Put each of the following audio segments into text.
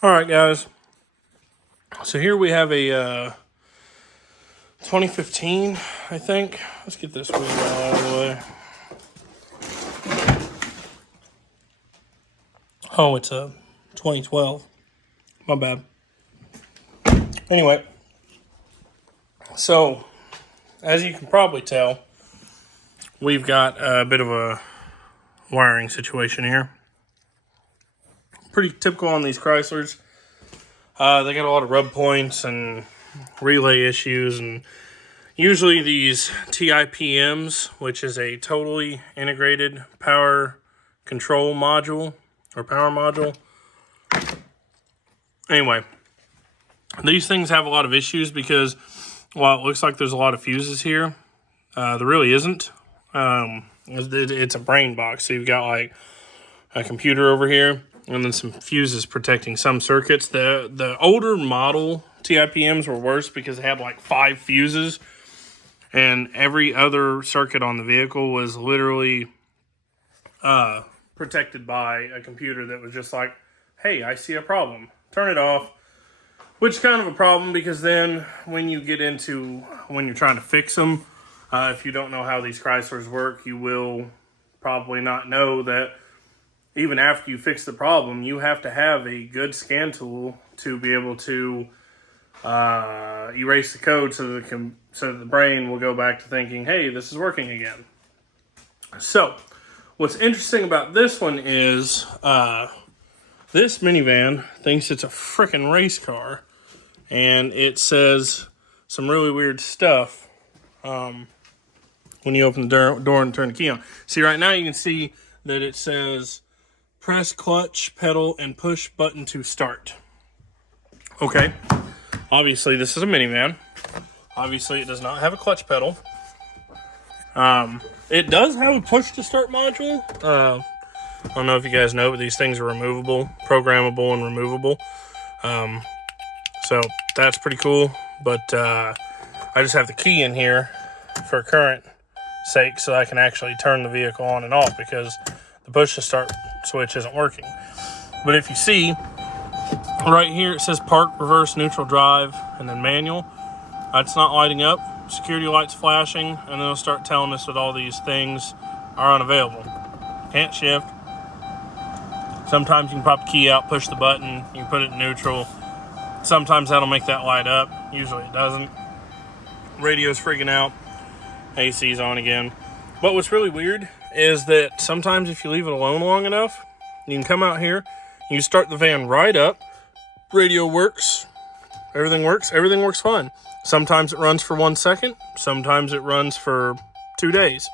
All right, guys. So here we have a 2015, I think. Let's get this wheel out of the way. Oh, it's a 2012. My bad. Anyway, so as you can probably tell, we've got a bit of a wiring situation here. Pretty typical on these Chryslers. They got a lot of rub points and relay issues, and usually these TIPMs, which is a totally integrated power control module or power module. Anyway, these things have a lot of issues because while it looks like there's a lot of fuses here, there really isn't. It's a brain box, so you've got like a computer over here and then some fuses protecting some circuits. The older model TIPMs were worse because they had like 5 fuses, and every other circuit on the vehicle was literally protected by a computer that was just like, hey, I see a problem, turn it off. Which is kind of a problem because then when you're trying to fix them, if you don't know how these Chryslers work, you will probably not know that even after you fix the problem, you have to have a good scan tool to be able to erase the code so that the brain will go back to thinking, hey, this is working again. So, what's interesting about this one is this minivan thinks it's a frickin' race car, and it says some really weird stuff when you open the door and turn the key on. See, right now you can see that it says press clutch, pedal, and push button to start. Okay, obviously this is a minivan. Obviously it does not have a clutch pedal. It does have a push to start module. I don't know if you guys know, but these things are removable, programmable, and removable. So that's pretty cool. But I just have the key in here for current sake so I can actually turn the vehicle on and off because the push to start switch isn't working. But if you see right here, it says park, reverse, neutral, drive, and then manual. It's not lighting up. Security lights flashing, and then it'll start telling us that all these things are unavailable. Can't shift. Sometimes you can pop the key out, push the button, you can put it in neutral. Sometimes that'll make that light up. Usually it doesn't. Radio's freaking out. AC's on again. But what's really weird is that sometimes if you leave it alone long enough, you can come out here, you start the van right up, radio works, everything works fine. Sometimes it runs for 1 second, sometimes it runs for 2 days.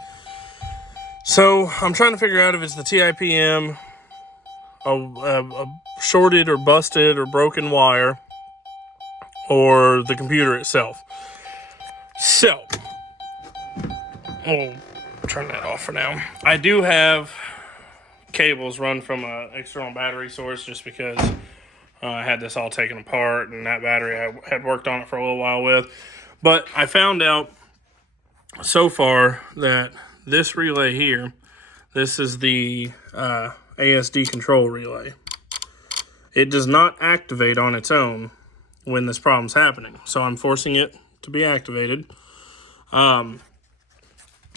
So I'm trying to figure out if it's the TIPM, a shorted or busted or broken wire, or the computer itself. So, I'll turn that off for now. I do have cables run from an external battery source just because I had this all taken apart and that battery I had worked on it for a little while with. But I found out so far that this relay here, this is the ASD control relay. It does not activate on its own when this problem's happening. So I'm forcing it to be activated.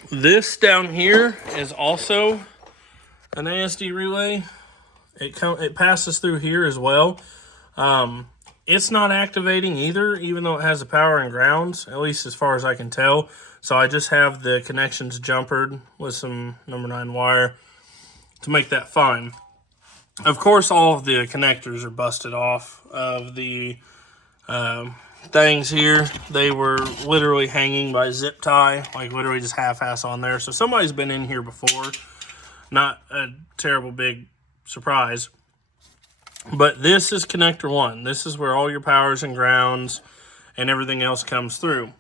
This down here is also an ASD relay. It passes through here as well. It's not activating either, even though it has the power and grounds, at least as far as I can tell. So I just have the connections jumpered with some number 9 wire to make that fine. Of course, all of the connectors are busted off of the things here. They were literally hanging by zip tie, like literally just half-ass on there. So somebody's been in here before. Not a terrible big surprise. But this is connector 1. This is where all your powers and grounds and everything else comes through.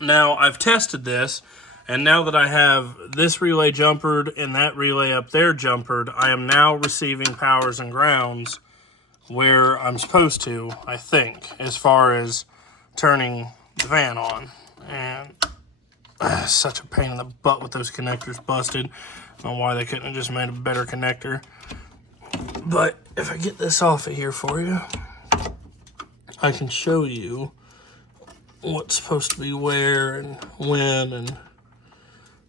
Now, I've tested this, and now that I have this relay jumpered and that relay up there jumpered, I am now receiving powers and grounds where I'm supposed to, I think, as far as turning the van on. And such a pain in the butt with those connectors busted. I don't know why they couldn't have just made a better connector. But if I get this off of here for you, I can show you what's supposed to be where and when and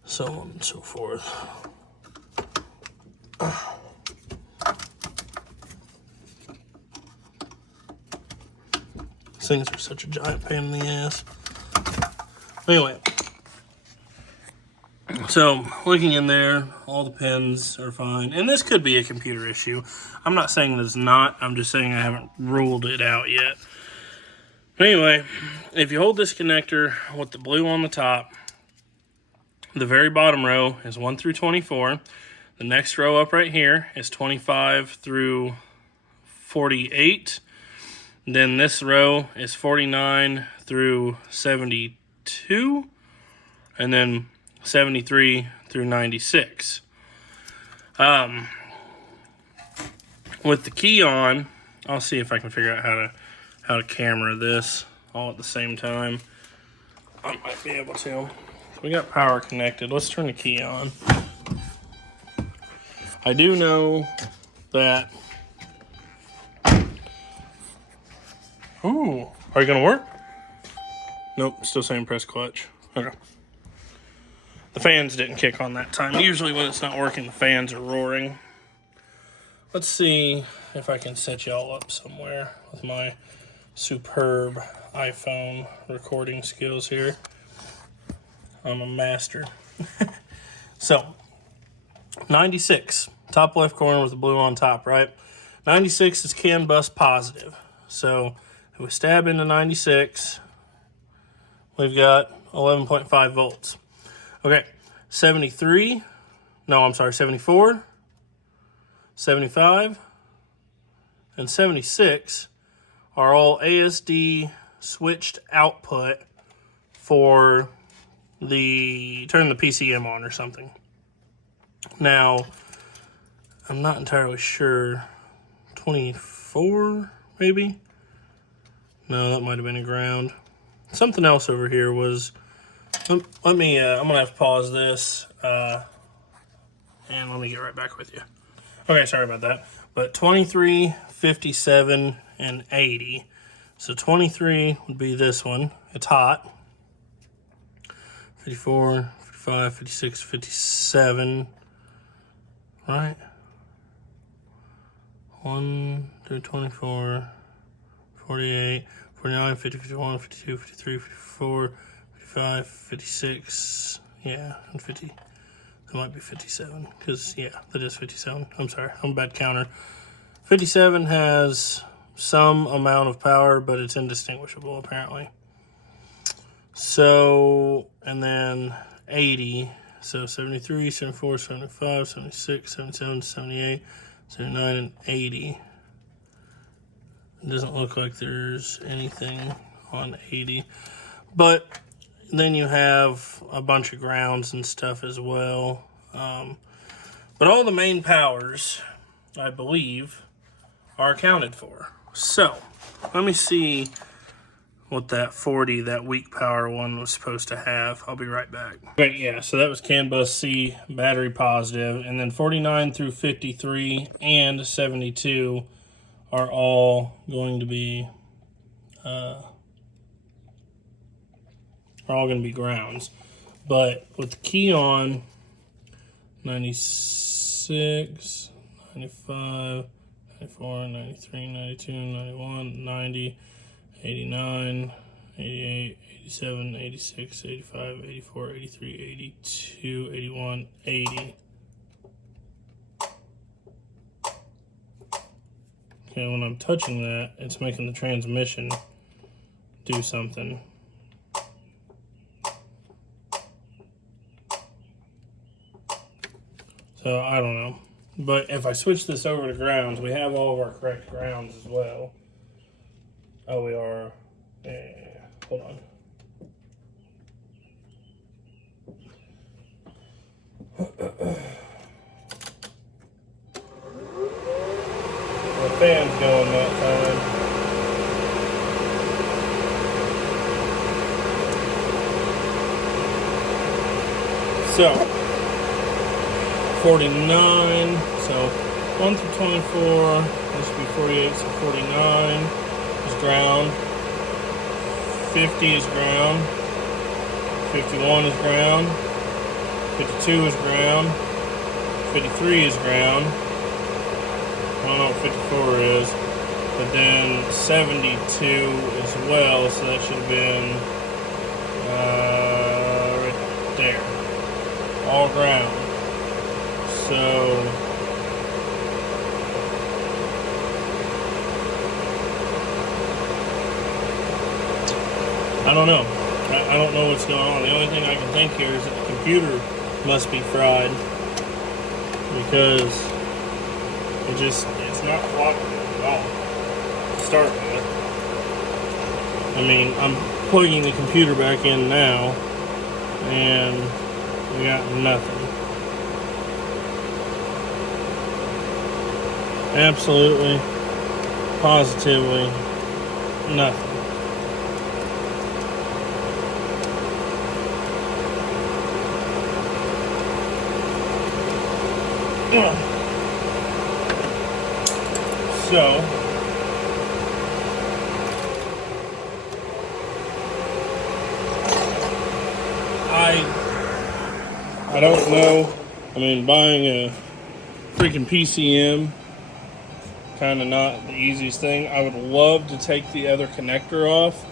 so on and so forth. These things are such a giant pain in the ass. Anyway, so looking in there, all the pins are fine. And this could be a computer issue. I'm not saying that it's not. I'm just saying I haven't ruled it out yet. Anyway, if you hold this connector with the blue on the top, the very bottom row is 1 through 24. The next row up right here is 25 through 48. Then this row is 49 through 72. And then 73 through 96. With the key on, I'll see if I can figure out how to camera this all at the same time. I might be able to. We got power connected. Let's turn the key on. I do know that. Ooh, are you gonna work? Nope, still saying press clutch. Okay. The fans didn't kick on that time. Usually when it's not working, the fans are roaring. Let's see if I can set y'all up somewhere with my superb iPhone recording skills here. I'm a master. So, 96. Top left corner with the blue on top, right? 96 is CAN bus positive. So, if we stab into 96, we've got 11.5 volts. Okay, 74, 75, and 76 are all ASD switched output for turn the PCM on or something. Now, I'm not entirely sure. 24, maybe? No, that might have been a ground. Something else over here was... Let me, I'm going to have to pause this, and let me get right back with you. Okay, sorry about that. But 23, 57, and 80. So 23 would be this one. It's hot. 54, 55, 56, 57. Right? 1 through 24, 48, 49, 50, 51, 52, 53, 54, 55, 56, yeah, and 50. That might be 57, because, yeah, that is 57. I'm sorry, I'm a bad counter. 57 has some amount of power, but it's indistinguishable, apparently. So, and then 80, so 73, 74, 75, 76, 77, 78, 79, and 80. It doesn't look like there's anything on 80. But then you have a bunch of grounds and stuff as well. But all the main powers, I believe, are accounted for. So, let me see what that 40, that weak power one was supposed to have. I'll be right back. Okay, yeah, so that was CAN bus C, battery positive. And then 49 through 53 and 72 are all going to be grounds. But with the key on, 96, 95, 94, 93, 92, 91, 90, 89, 88, 87, 86, 85, 84, 83, 82, 81, 80. Okay, when I'm touching that, it's making the transmission do something. So, I don't know. But if I switch this over to grounds, we have all of our correct grounds as well. Oh, we are. Yeah, hold on. The fan's going that time. So, 49. So, 1 through 24, this would be 48, so 49 is ground. 50 is ground. 51 is ground. 52 is ground. 53 is ground. I don't know what 54 is. But then 72 as well, so that should have been right there. All ground. So I don't know. I don't know what's going on. The only thing I can think here is that the computer must be fried, because it's not cooperative at all to start with. I mean, I'm plugging the computer back in now, and we got nothing. Absolutely, positively nothing. So I don't know. I mean, buying a freaking PCM, kind of not the easiest thing. I would love to take the other connector off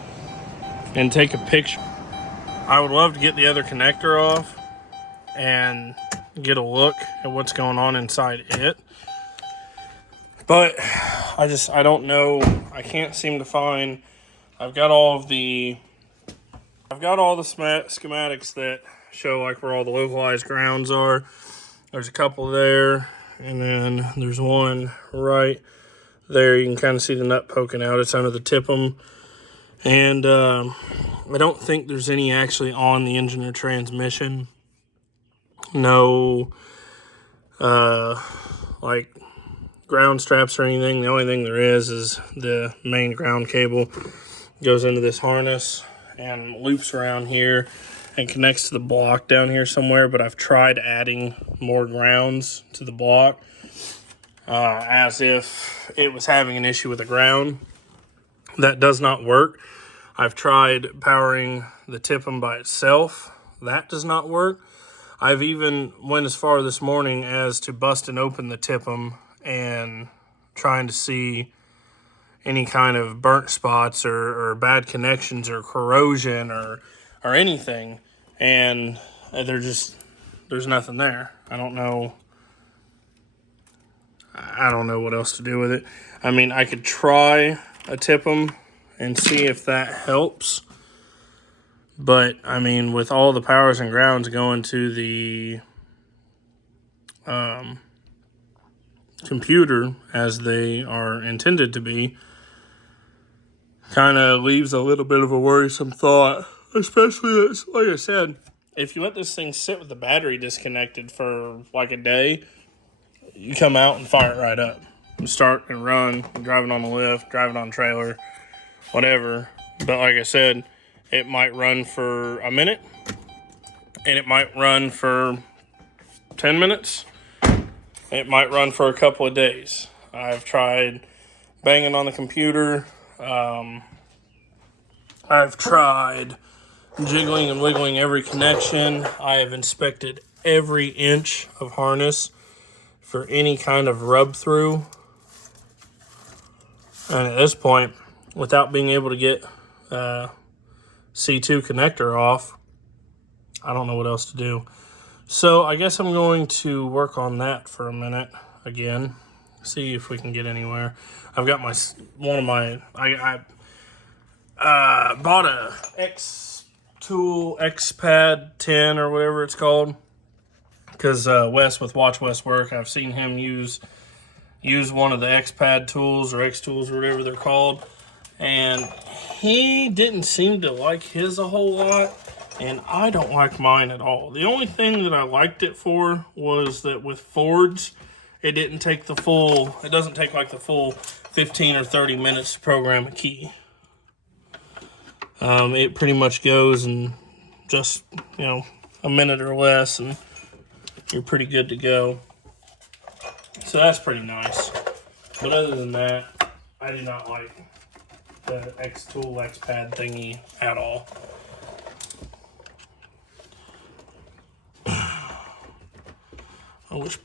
and take a picture. I would love to get the other connector off and get a look at what's going on inside it. But I don't know. I can't seem to find. I've got all the schematics that show like where all the localized grounds are. There's a couple there, and then there's one right there. You can kind of see the nut poking out. It's under the tip'em. And I don't think there's any actually on the engine or transmission. No, like ground straps or anything. The only thing there is the main ground cable goes into this harness and loops around here and connects to the block down here somewhere. But I've tried adding more grounds to the block as if it was having an issue with the ground. That does not work. I've tried powering the tip'em by itself. That does not work. I've even went as far this morning as to busting open the tip'em and trying to see any kind of burnt spots or bad connections or corrosion or anything. And there's nothing there. I don't know what else to do with it. I mean, I could try a tip'em and see if that helps. But, I mean, with all the powers and grounds going to the computer as they are intended to be, kind of leaves a little bit of a worrisome thought. Especially, like I said, if you let this thing sit with the battery disconnected for like a day, you come out and fire it right up. You start and run, driving on the lift, driving on trailer, whatever. But like I said, it might run for a minute, and it might run for 10 minutes. It might run for a couple of days. I've tried banging on the computer. I've tried jiggling and wiggling every connection. I have inspected every inch of harness for any kind of rub through. And at this point, without being able to get C2 connector off, I don't know what else to do. So I guess I'm going to work on that for a minute again, see if we can get anywhere. I've got I bought a X-Tool X-Pad 10 or whatever it's called, because Wes with Watch Wes Work, I've seen him use one of the X-Pad tools or X-Tools or whatever they're called, and he didn't seem to like his a whole lot, and I don't like mine at all. The only thing that I liked it for was that with Fords, it doesn't take like the full 15 or 30 minutes to program a key. It pretty much goes in just, a minute or less, and you're pretty good to go. So that's pretty nice. But other than that, I do not like the X-Tool X-Pad thingy at all. I wish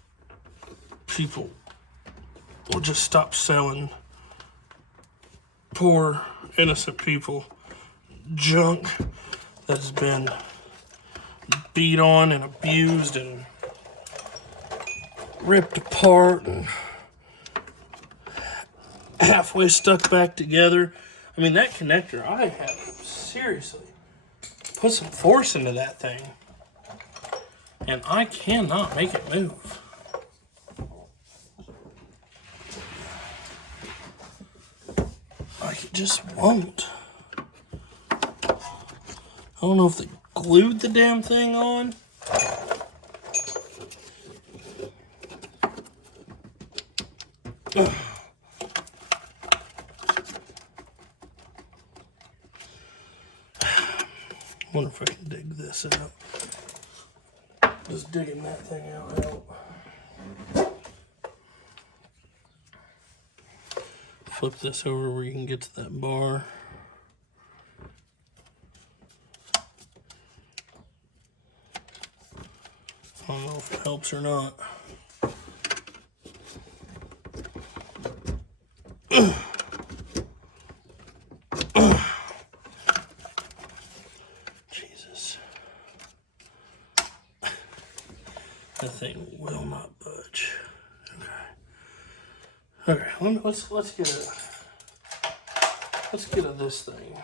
people would just stop selling poor, innocent people junk that has been beat on and abused and ripped apart and halfway stuck back together. I mean, that connector, I have seriously put some force into that thing, and I cannot make it move. Like, it just won't. I don't know if they glued the damn thing on. I wonder if I can dig this out. Just digging that thing out help. Flip this over where you can get to that bar. I don't know if it helps or not. Jesus. That thing will not budge. Okay. Okay, let's get at this thing.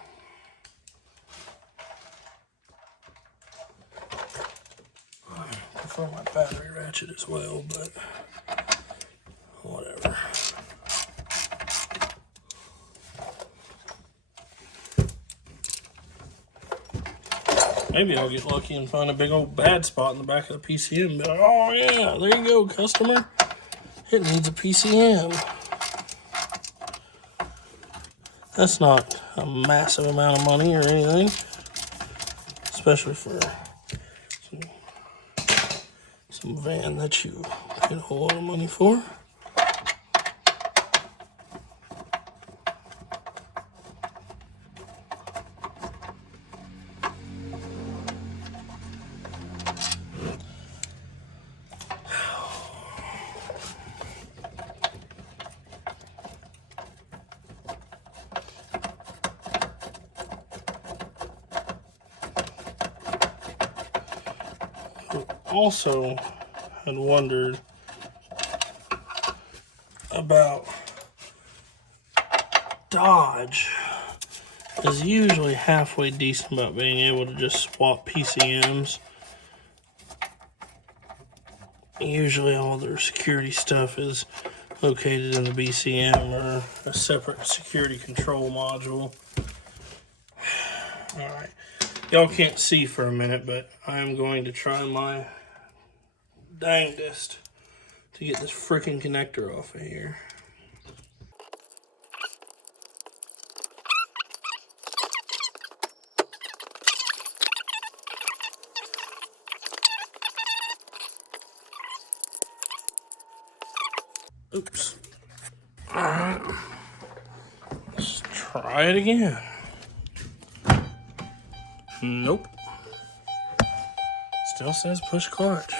I prefer my battery ratchet as well, but whatever. Maybe I'll get lucky and find a big old bad spot in the back of the PCM and be like, oh yeah, there you go, customer. It needs a PCM. That's not a massive amount of money or anything, especially for some van that you paid a whole lot of money for. Also had wondered about Dodge is usually halfway decent about being able to just swap PCMs. Usually all their security stuff is located in the BCM or a separate security control module. Alright, y'all can't see for a minute, but I am going to try my dangest to get this freaking connector off of here. Oops. Alright. Let's try it again. Nope. Still says push clutch.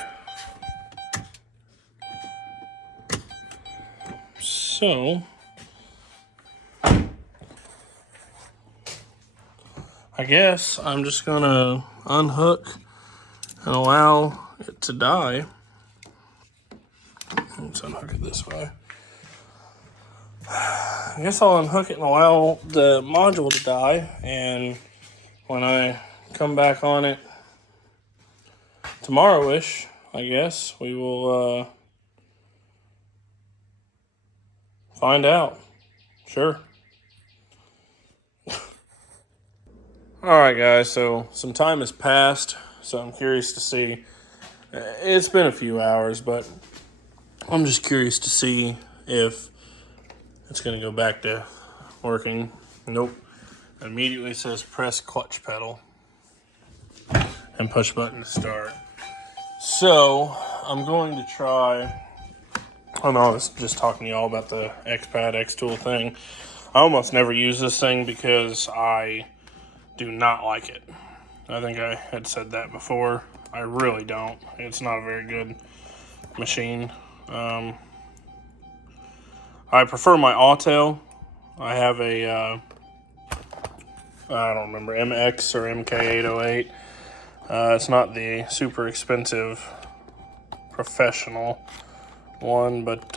So, I guess I'm just gonna unhook and allow it to die. Let's unhook it this way. I guess I'll unhook it and allow the module to die, and when I come back on it tomorrow-ish, I guess, we will find out. Sure. Alright guys, so some time has passed, so I'm curious to see. It's been a few hours, but I'm just curious to see if it's going to go back to working. Nope. It immediately says press clutch pedal and push button to start. So I'm going to try I know I was just talking to y'all about the X-Pad X-Tool thing. I almost never use this thing because I do not like it. I think I had said that before. I really don't. It's not a very good machine. I prefer my Autel. I have a, I don't remember, MX or MK808. It's not the super expensive professional one, but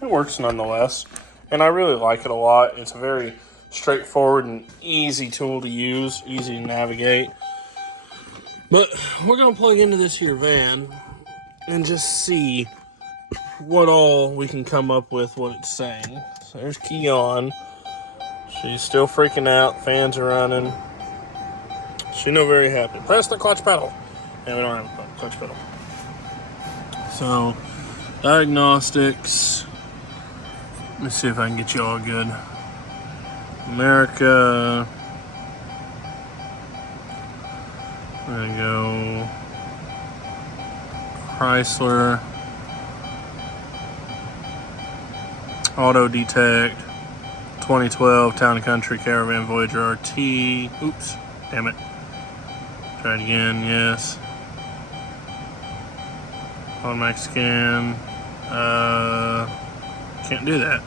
it works nonetheless. And I really like it a lot. It's a very straightforward and easy tool to use, easy to navigate. But we're going to plug into this here van and just see what all we can come up with, what it's saying. So there's key on. She's still freaking out. Fans are running. She's not very happy. Press the clutch pedal. Yeah, we don't have a clutch pedal. So, diagnostics. Let me see if I can get you all good. America. There we go. Chrysler. Auto detect. 2012 Town & Country Caravan Voyager RT. Oops. Damn it. Try it again. Yes. Automatic scan. Can't do that.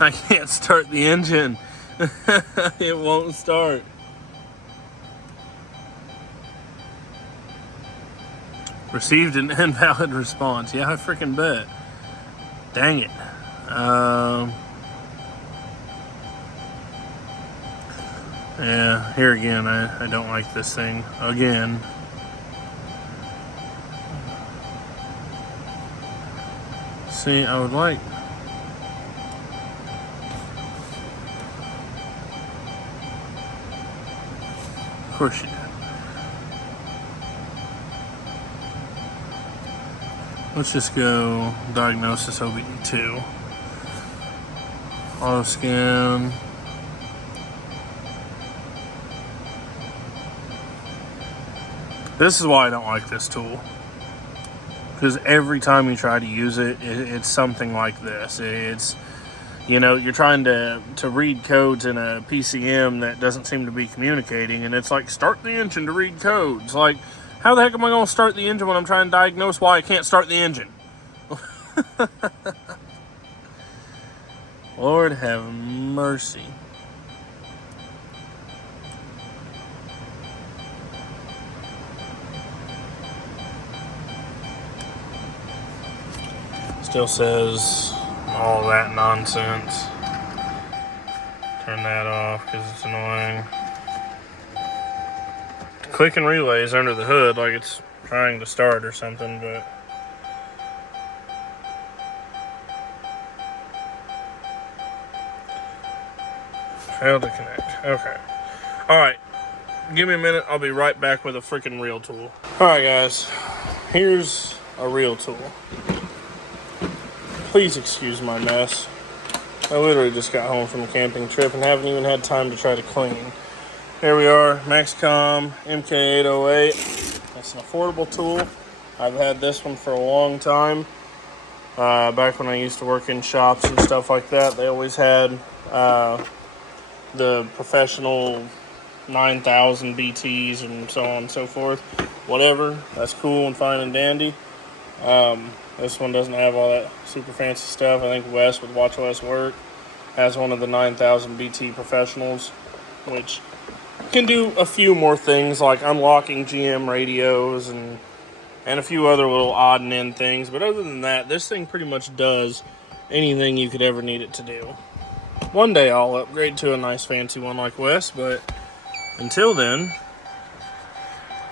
I can't start the engine. It won't start. Received an invalid response. Yeah, I freaking bet. Dang it. Yeah, here again, I don't like this thing. Again. See, I would like... Of course you did. Let's just go diagnosis OBD2. Auto scan. This is why I don't like this tool. Because every time you try to use it, it's something like this. It's, you know, you're trying to read codes in a PCM that doesn't seem to be communicating, and it's like, start the engine to read codes. Like, how the heck am I going to start the engine when I'm trying to diagnose why I can't start the engine? Lord have mercy. Still says all that nonsense. Turn that off because it's annoying. Clicking relays under the hood like it's trying to start or something, but failed to connect. Okay. Alright. Give me a minute. I'll be right back with a freaking reel tool. Alright, guys. Here's a reel tool. Please excuse my mess. I literally just got home from a camping trip and haven't even had time to try to clean. Here we are, Maxcom MK808. It's an affordable tool. I've had this one for a long time. Back when I used to work in shops and stuff like that, they always had the professional 9000 BTs and so on and so forth. Whatever, that's cool and fine and dandy. This one doesn't have all that super fancy stuff. I think Wes with WatchOS Work has one of the 9000 BT professionals, which can do a few more things like unlocking GM radios and a few other little odd and end things. But other than that, this thing pretty much does anything you could ever need it to do. One day I'll upgrade to a nice fancy one like Wes, but until then,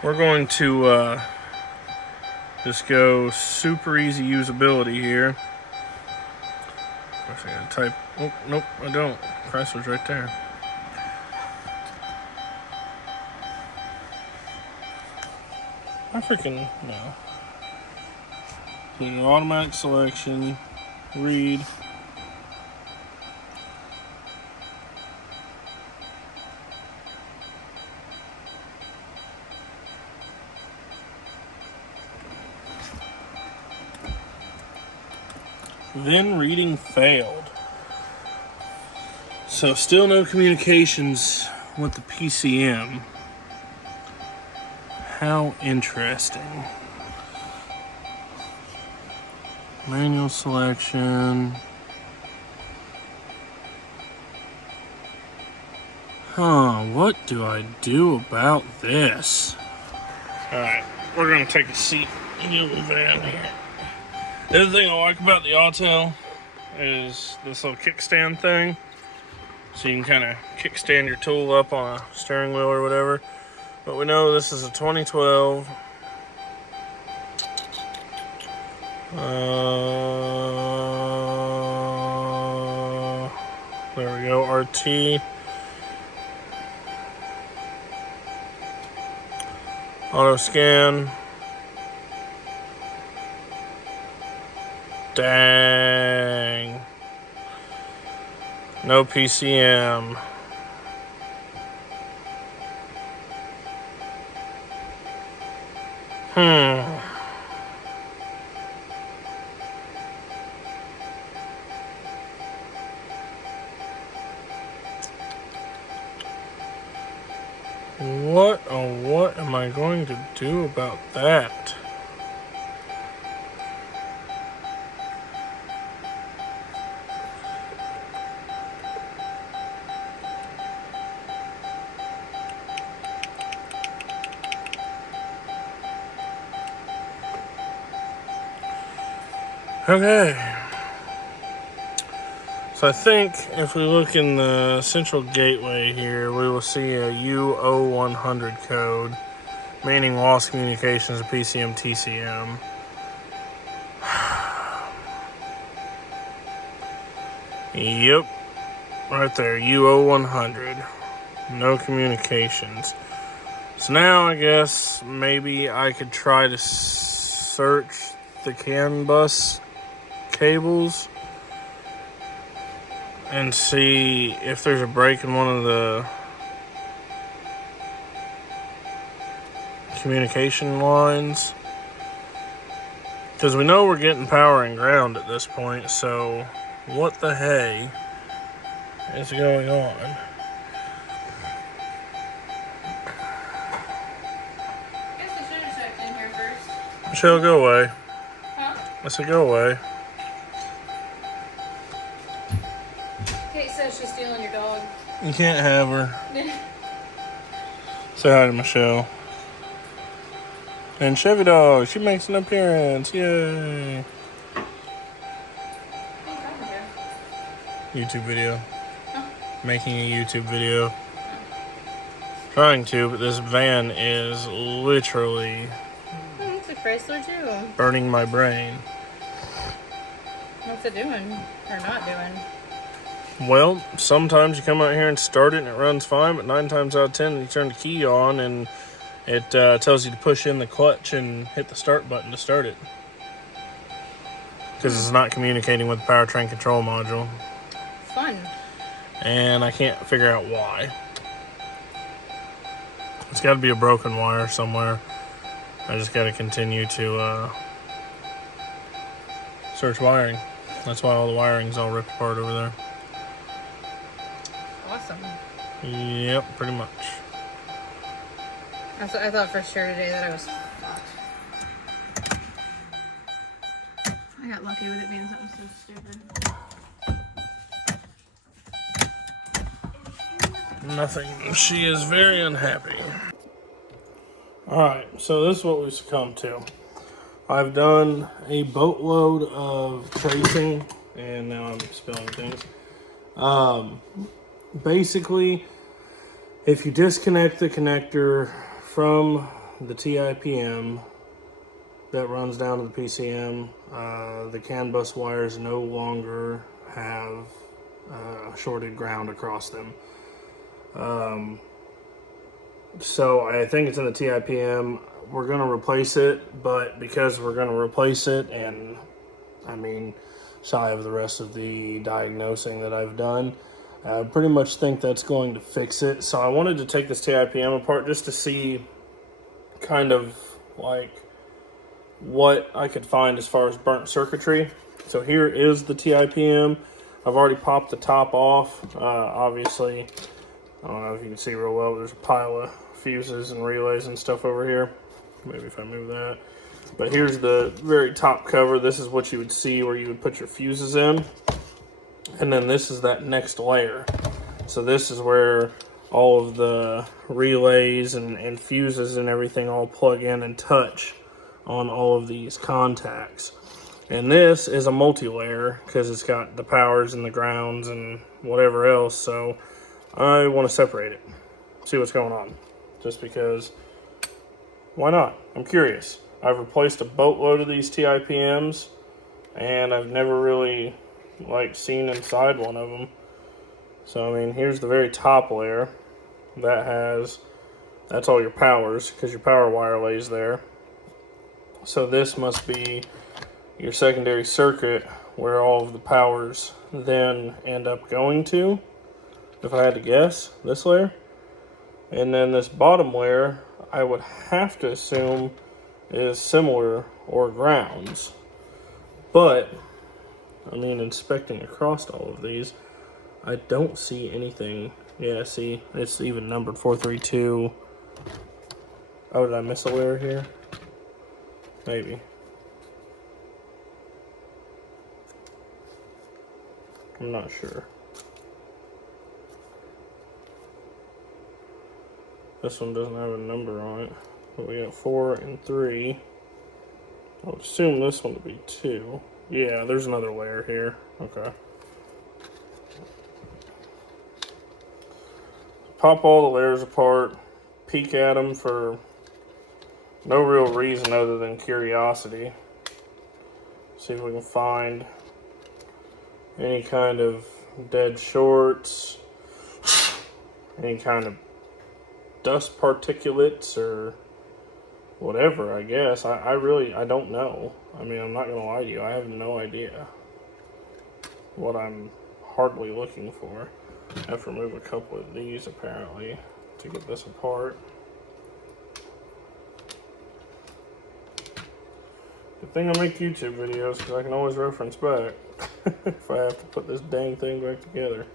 we're going to just go super easy usability here. I gotta type. Oh, nope, I don't. Chrysler's right there. I freaking no. Do an automatic selection. Read. Then reading failed. So still no communications with the PCM. How interesting. Manual selection. What do I do about this? Alright, we're going to take a seat in the little van here. The other thing I like about the Autel is this little kickstand thing. So you can kind of kickstand your tool up on a steering wheel or whatever. But we know this is a 2012. There we go, RT. Auto scan. Dang. No PCM. What am I going to do about that? Okay. So I think if we look in the central gateway here, we will see a U0100 code, meaning lost communications of PCM TCM. Yep, right there, U0100. No communications. So now I guess maybe I could try to search the CAN bus cables and see if there's a break in one of the communication lines. Because we know we're getting power and ground at this point, so what the hey is going on? I guess I should have checked in here first. Michelle, go away. Huh? I said go away. Kate says she's stealing your dog. You can't have her. Say hi to Michelle. And Chevy Dog, she makes an appearance. Yay. YouTube video. Huh? Making a YouTube video. Trying to, but this van is literally It's a Chrysler too. burning my brain. What's it doing? Or not doing? Well, sometimes you come out here and start it and it runs fine, but 9 times out of 10 you turn the key on and it tells you to push in the clutch and hit the start button to start it. Because it's not communicating with the powertrain control module. Fun. And I can't figure out why. It's got to be a broken wire somewhere. I just got to continue to search wiring. That's why all the wiring's all ripped apart over there. Awesome. Yep, pretty much. I thought for sure today that I was fucked. I got lucky with it being something so stupid. Nothing. She is very unhappy. Alright, so this is what we've succumbed to. I've done a boatload of tracing, and now I'm spilling things. Basically, if you disconnect the connector from the TIPM that runs down to the PCM, the CAN bus wires no longer have shorted ground across them. So I think it's in the TIPM. We're going to replace it, but because we're going to replace it, and I mean, shy of the rest of the diagnosing that I've done, I pretty much think that's going to fix it. So I wanted to take this TIPM apart just to see kind of like what I could find as far as burnt circuitry. So here is the TIPM. I've already popped the top off. Obviously, I don't know if you can see real well, but there's a pile of fuses and relays and stuff over here. Maybe if I move that. But here's the very top cover. This is what you would see where you would put your fuses in. And then this is that next layer. So this is where all of the relays and fuses and everything all plug in and touch on all of these contacts. And this is a multi-layer because it's got the powers and the grounds and whatever else. So I want to separate it, see what's going on. Just because, why not? I'm curious. I've replaced a boatload of these TIPMs and I've never really seen inside one of them. So I mean, here's the very top layer that's all your powers because your power wire lays there. So this must be your secondary circuit where all of the powers then end up going to, if I had to guess, this layer. And then this bottom layer, I would have to assume is similar or grounds. But, I mean, inspecting across all of these, I don't see anything. Yeah, see, it's even numbered 432. Oh, did I miss a layer here? Maybe. I'm not sure. This one doesn't have a number on it, but we got 4 and 3. I would assume this one to be 2. Yeah, there's another layer here. Okay. Pop all the layers apart, peek at them for no real reason other than curiosity. See if we can find any kind of dead shorts, any kind of dust particulates or whatever, I guess. I don't know. I mean, I'm not going to lie to you. I have no idea what I'm hardly looking for. I have to remove a couple of these, apparently, to get this apart. Good thing I make YouTube videos, because I can always reference back if I have to put this dang thing back together.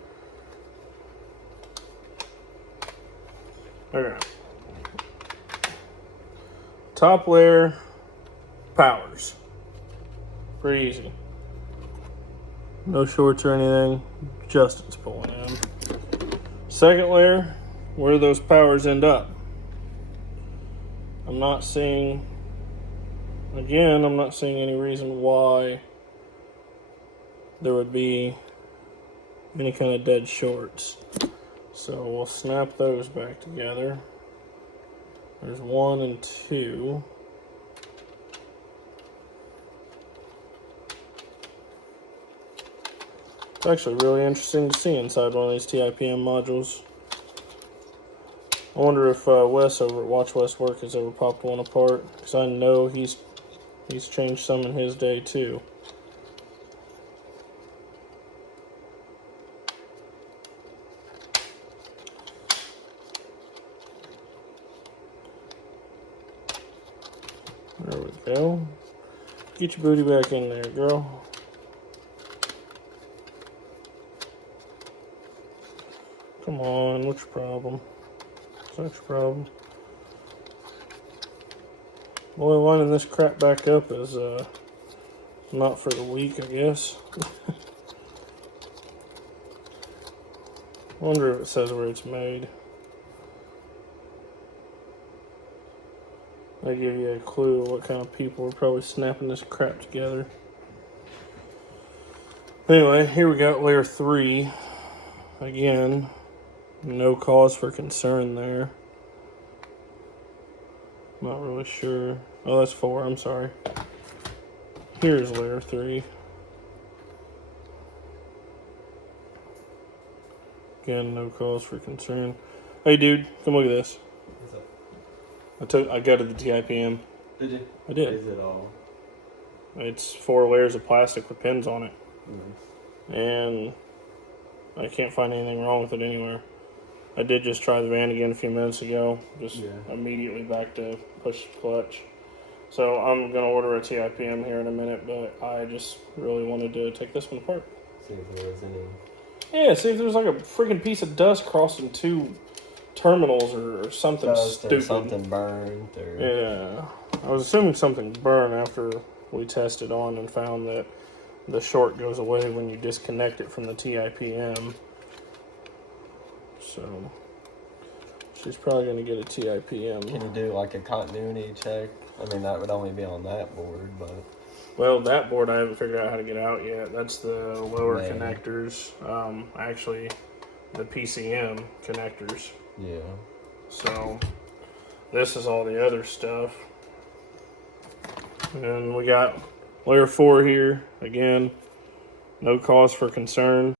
Okay. Top layer, powers. Pretty easy. No shorts or anything. Justin's pulling in. Second layer, where those powers end up. I'm not seeing any reason why there would be any kind of dead shorts. So we'll snap those back together. There's 1 and 2. It's actually really interesting to see inside one of these TIPM modules. I wonder if Wes over at Watch Wes Work has ever popped one apart, because I know he's changed some in his day too. There we go. Get your booty back in there, girl. Come on, what's your problem? What's your problem? Boy, lining this crap back up is not for the weak, I guess. Wonder if it says where it's made. They give you a clue of what kind of people are probably snapping this crap together. Anyway, here we got layer 3. Again, no cause for concern there. Not really sure. Oh, that's 4, I'm sorry. Here's layer 3. Again, no cause for concern. Hey dude, come look at this. What's up? I gutted the TIPM. Did you? I did. Is it all? It's 4 layers of plastic with pins on it. Nice. And I can't find anything wrong with it anywhere. I did just try the van again a few minutes ago. Just immediately back to push clutch. So I'm gonna order a TIPM here in a minute, but I just really wanted to take this one apart. See if there was any. Yeah, see if there's like a freaking piece of dust crossing two terminals or something Dust stupid. or something burned or. Yeah, I was assuming something burned after we tested on and found that the short goes away when you disconnect it from the TIPM. So she's probably going to get a TIPM. Can you do like a continuity check? I mean, that would only be on that board, but. Well, that board I haven't figured out how to get out yet. That's the lower Man. connectors. Actually, the PCM connectors. Yeah. So this is all the other stuff. And we got layer 4 here. Again, no cause for concern.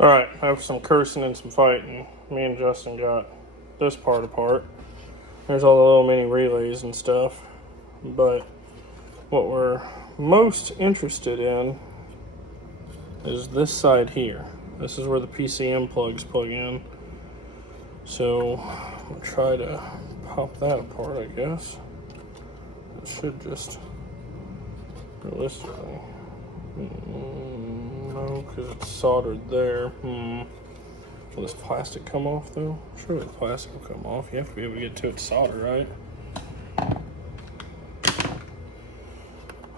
Alright, after some cursing and some fighting, me and Justin got this part apart. There's all the little mini relays and stuff. But what we're most interested in is this side here. This is where the PCM plugs plug in. So we'll try to pop that apart, I guess. It should just realistically. No, because it's soldered there. Will this plastic come off though? Surely the plastic will come off. You have to be able to get to it to solder, right?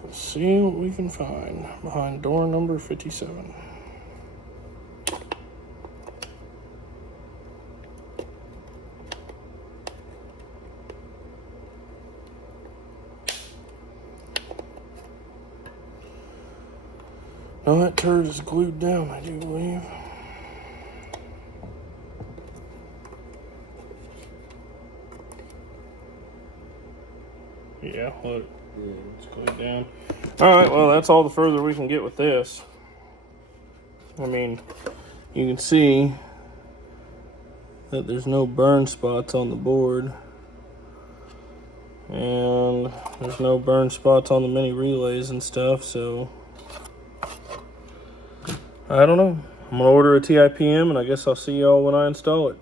Let's see what we can find behind door number 57. Now that turd is glued down, I do believe. Yeah, look, it's glued down. Alright, well, that's all the further we can get with this. I mean, you can see that there's no burn spots on the board. And there's no burn spots on the mini relays and stuff, so I don't know. I'm gonna order a TIPM and I guess I'll see y'all when I install it.